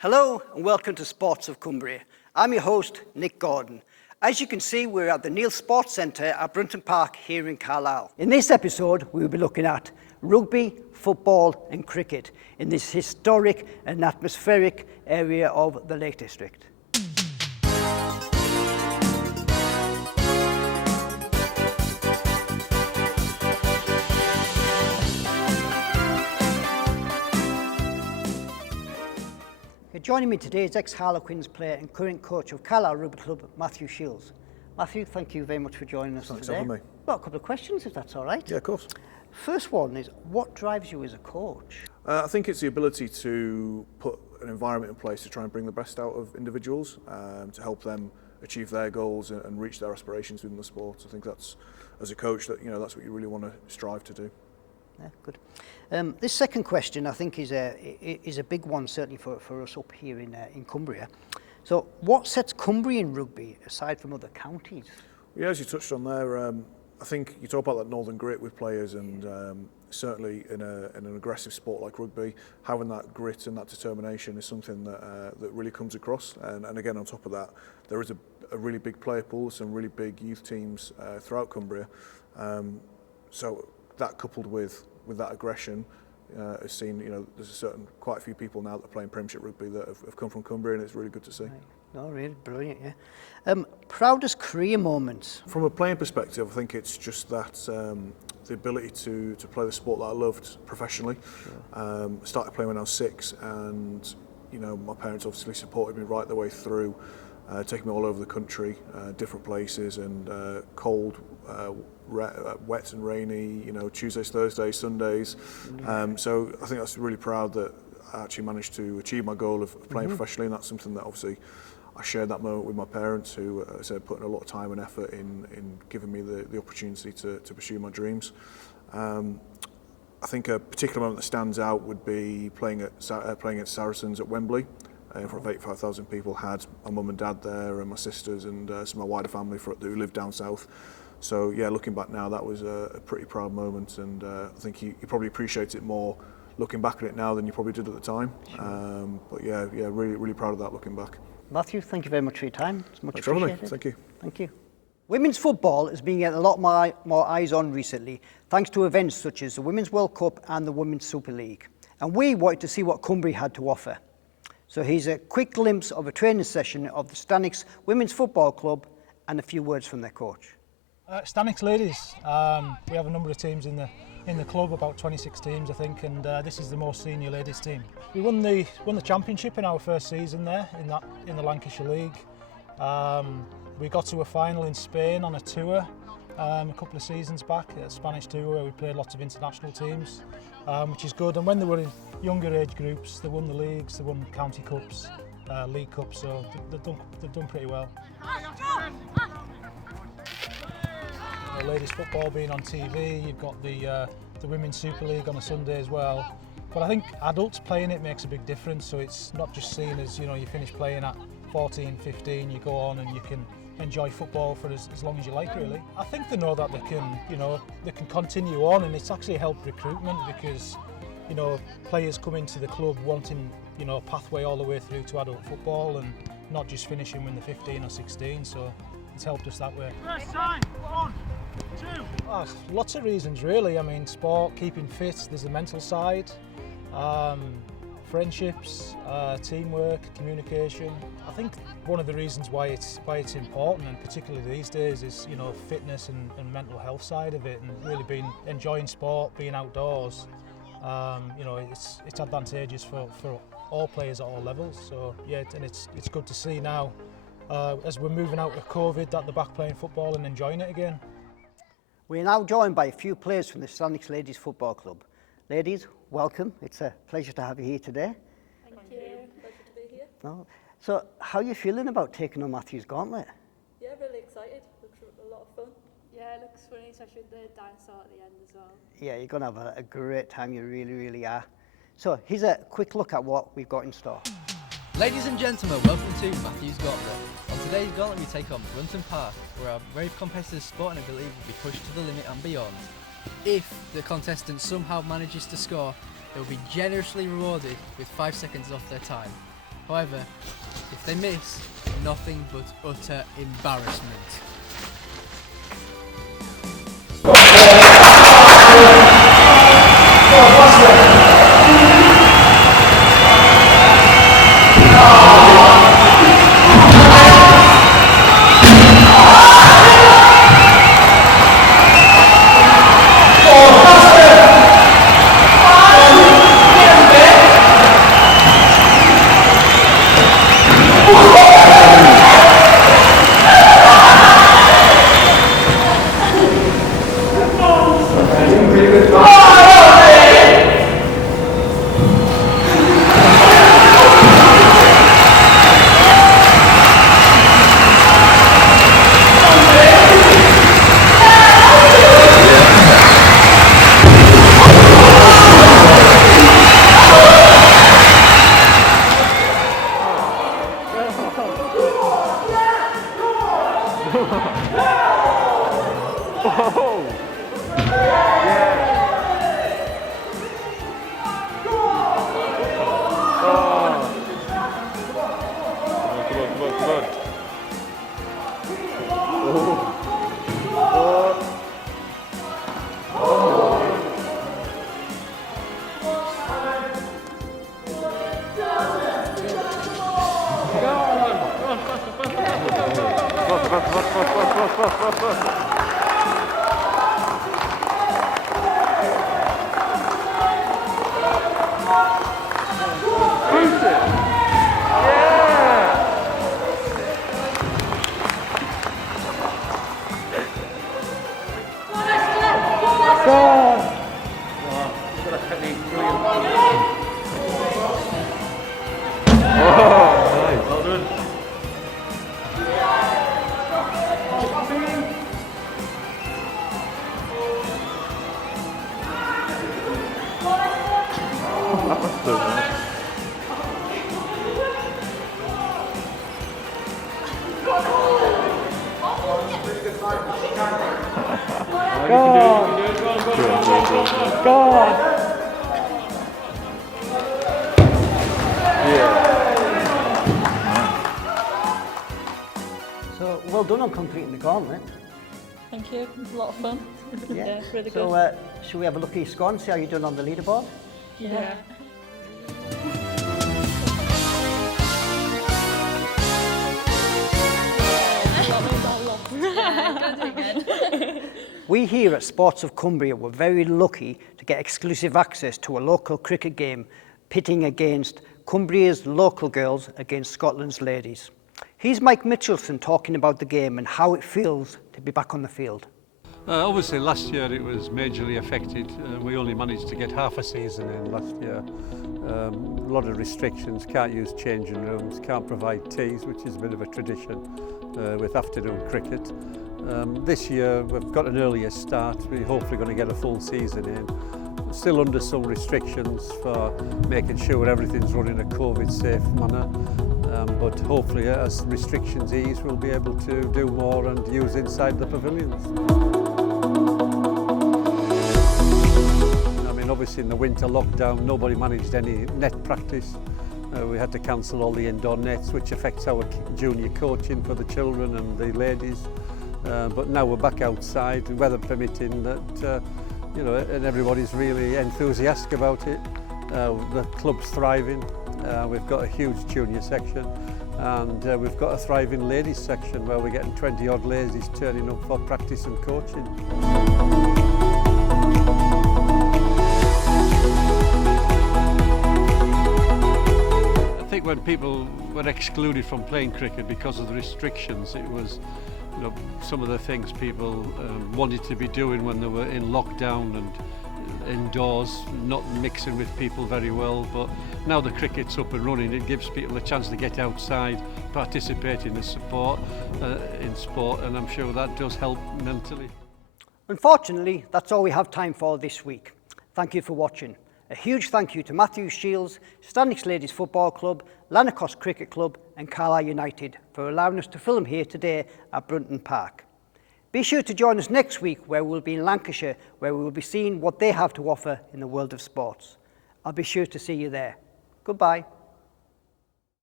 Hello and welcome to Sports of Cumbria. I'm your host, Nick Gordon. As you can see, we're at the Neil Sports Centre at Brunton Park here in Carlisle. In this episode, we'll be looking at rugby, football and cricket in this historic and atmospheric area of the Lake District. Joining me today is ex-Harlequins player and current coach of Carlisle Rugby Club, Matthew Shields. Matthew, thank you very much for joining us Thanks today. for having me. Well, a couple of questions, if that's all right. Yeah, of course. First one is, what drives you as a coach? I think it's the ability to put an environment in place to try and bring the best out of individuals, to help them achieve their goals and reach their aspirations within the sport. I think that's, as a coach, that's what you really want to strive to do. Yeah, good. This second question, I think, is a big one, certainly for us up here in Cumbria. So, what sets Cumbrian rugby aside from other counties? Yeah, as you touched on there, I think you talk about that northern grit with players, and certainly in an aggressive sport like rugby, having that grit and that determination is something that really comes across. And again, on top of that, there is a really big player pool, some really big youth teams throughout Cumbria. So that coupled with that aggression has seen, there's quite a few people now that are playing Premiership rugby that have come from Cumbria, and it's really good to see. Right. No, really brilliant, yeah. Proudest career moments? From a playing perspective, I think it's just that the ability to play the sport that I loved professionally. Sure. Started playing when I was 6, and my parents obviously supported me right the way through, taking me all over the country, different places, and cold, wet and rainy, Tuesdays, Thursdays, Sundays. So I think that's really proud that I actually managed to achieve my goal of playing professionally, and that's something that obviously I shared that moment with my parents, who said putting a lot of time and effort in giving me the opportunity to pursue my dreams. I think a particular moment that stands out would be playing at Saracens at Wembley. In front of 85,000 people, had my mum and dad there and my sisters and some of my wider family who lived down south. So yeah, looking back now, that was a pretty proud moment, and I think you probably appreciate it more looking back at it now than you probably did at the time. Sure. But yeah, really proud of that looking back. Matthew, thank you very much for your time. It's much Thanks appreciated. For having me. Thank you. Thank you. Women's football has been getting a lot more eyes on recently, thanks to events such as the Women's World Cup and the Women's Super League. And we wanted to see what Cumbria had to offer. So here's a quick glimpse of a training session of the Stanix Women's Football Club and a few words from their coach. Stanix ladies, we have a number of teams in the club, about 26 teams I think, and this is the most senior ladies team. We won the championship in our first season there in the Lancashire League. We got to a final in Spain on a tour a couple of seasons back, a Spanish tour where we played lots of international teams, which is good. And when they were in younger age groups, they won the leagues, they won county cups, league cups, so they've done pretty well. Ladies football being on TV, you've got the Women's Super League on a Sunday as well. But I think adults playing it makes a big difference, so it's not just seen as, you finish playing at 14, 15, you go on and you can enjoy football for as long as you like, really. I think they know that they can continue on, and it's actually helped recruitment because, players come into the club wanting, a pathway all the way through to adult football and not just finishing when they're 15 or 16, so it's helped us that way. First time, 1, 2. Oh, lots of reasons really. I mean, sport, keeping fit, there's the mental side, friendships, teamwork, communication. I think one of the reasons why it's important, and particularly these days, is fitness and mental health side of it, and really enjoying sport, being outdoors. It's advantageous for all players at all levels. So yeah, and it's good to see now, as we're moving out of COVID, that they're back playing football and enjoying it again. We're now joined by a few players from the Stanix Ladies Football Club. Ladies, welcome. It's a pleasure to have you here today. Thank you. Pleasure to be here. No. So, how are you feeling about taking on Matthew's gauntlet? Yeah, really excited. Looks a lot of fun. Yeah, it looks funny, especially with the dinosaur at the end as well. Yeah, you're going to have a great time. You really are. So, here's a quick look at what we've got in store. Ladies and gentlemen, welcome to Matthew's Gauntlet. On today's gauntlet we take on Brunton Park, where our very competitive sporting ability will be pushed to the limit and beyond. If the contestant somehow manages to score, they will be generously rewarded with 5 seconds off their time. However, if they miss, nothing but utter embarrassment. So well done on completing the gauntlet. Thank you. It was a lot of fun. Yeah, really So good. should we have a look at your score and see how you're doing on the leaderboard? Yeah. We here at Sports of Cumbria were very lucky to get exclusive access to a local cricket game pitting against Cumbria's local girls against Scotland's ladies. Here's Mike Mitchelson talking about the game and how it feels to be back on the field. Obviously last year it was majorly affected. We only managed to get half a season in last year. A lot of restrictions, can't use changing rooms, can't provide teas, which is a bit of a tradition with afternoon cricket. This year we've got an earlier start, we're hopefully going to get a full season in. Still under some restrictions for making sure everything's run in a COVID safe manner. But hopefully as restrictions ease we'll be able to do more and use inside the pavilions. I mean obviously in the winter lockdown nobody managed any net practice. We had to cancel all the indoor nets, which affects our junior coaching for the children and the ladies. But now we're back outside, weather permitting, that you know, and everybody's really enthusiastic about it. The club's thriving. We've got a huge junior section, and we've got a thriving ladies section where we're getting 20 odd ladies turning up for practice and coaching. I think when people were excluded from playing cricket because of the restrictions, it was, you know, some of the things people wanted to be doing when they were in lockdown and indoors, not mixing with people very well. But now the cricket's up and running, it gives people a chance to get outside, participate in the sport, and I'm sure that does help mentally. Unfortunately, that's all we have time for this week. Thank you for watching. A huge thank you to Matthew Shields, Stanwix Ladies Football Club, Lanercost Cricket Club and Carlisle United for allowing us to film here today at Brunton Park. Be sure to join us next week where we'll be in Lancashire, where we will be seeing what they have to offer in the world of sports. I'll be sure to see you there. Goodbye.